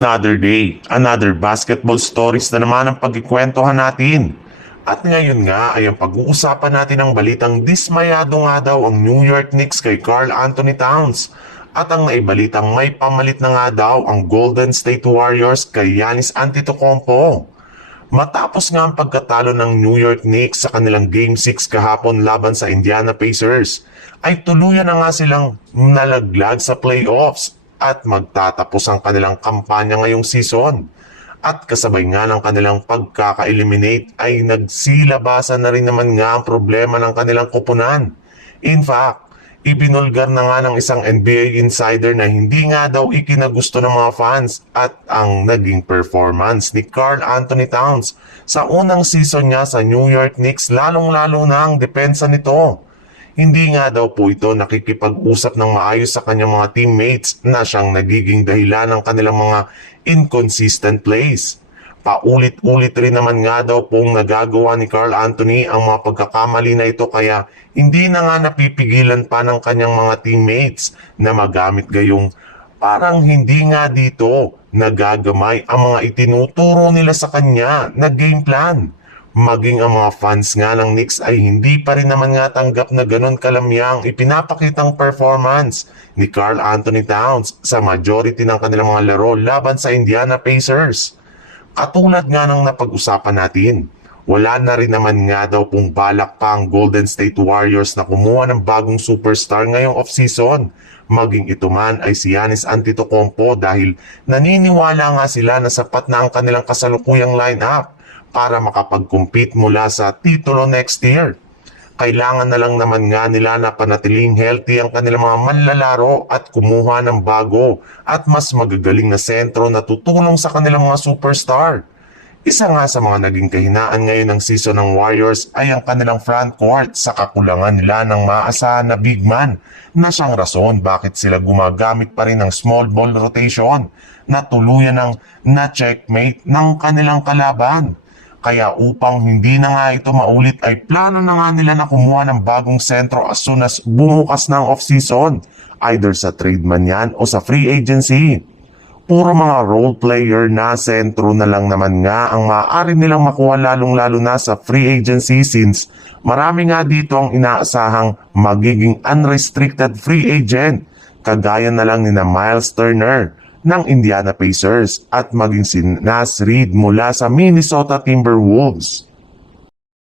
Another day, another basketball stories na naman ang pagkikwentuhan natin. At ngayon nga ay ang pag-uusapan natin ang balitang dismayado nga daw ang New York Knicks kay Karl Anthony Towns. At ang naibalitang may pamalit na nga daw ang Golden State Warriors kay Giannis Antetokounmpo. Matapos nga ang pagkatalo ng New York Knicks sa kanilang Game 6 kahapon laban sa Indiana Pacers, ay tuluyan na nga silang nalaglag sa playoffs at magtatapos ang kanilang kampanya ngayong season. At kasabay nga ng kanilang pagkaka-eliminate ay nagsilabasan na rin naman nga ang problema ng kanilang koponan. In fact, ibinulgar na nga ng isang NBA insider na hindi nga daw ikinagusto ng mga fans at ang naging performance ni Karl Anthony Towns sa unang season niya sa New York Knicks, lalong-lalo na ang depensa nito. Hindi nga daw po ito nakikipag-usap ng maayos sa kanyang mga teammates na siyang nagiging dahilan ng kanilang mga inconsistent plays. Paulit-ulit rin naman nga daw pong nagagawa ni Karl Anthony ang mga pagkakamali na ito, kaya hindi na nga napipigilan pa ng kanyang mga teammates na magamit gayong parang hindi nga dito nagagamay ang mga itinuturo nila sa kanya na game plan. Maging ang mga fans nga ng Knicks ay hindi pa rin naman nga tanggap na ganun kalamyang ipinapakitang performance ni Karl Anthony Towns sa majority ng kanilang mga laro laban sa Indiana Pacers. Katulad nga ng napag-usapan natin, wala na rin naman nga daw pong balak pa ang Golden State Warriors na kumuha ng bagong superstar ngayong off-season. Maging ito man ay si Giannis Antetokounmpo dahil naniniwala nga sila na sapat na ang kanilang kasalukuyang lineup para makapag-compete mula sa titulo next year. Kailangan na lang naman nga nila na panatiling healthy ang kanilang mga manlalaro at kumuha ng bago at mas magagaling na sentro na tutulong sa kanilang mga superstar. Isa nga sa mga naging kahinaan ngayon ng season ng Warriors ay ang kanilang frontcourt sa kakulangan nila ng maasahan na big man na siyang rason bakit sila gumagamit pa rin ng small ball rotation na tuluyan ng na-checkmate ng kanilang kalaban. Kaya upang hindi na nga ito maulit ay plano na nga nila na kumuha ng bagong sentro as soon as bumukas ng off-season, either sa trade man yan o sa free agency. Puro mga role player na sentro na lang naman nga ang maaari nilang makuha, lalong-lalo na sa free agency since marami nga dito ang inaasahang magiging unrestricted free agent, kagaya na lang ni na Miles Turner ng Indiana Pacers at maging si Naz Reid mula sa Minnesota Timberwolves.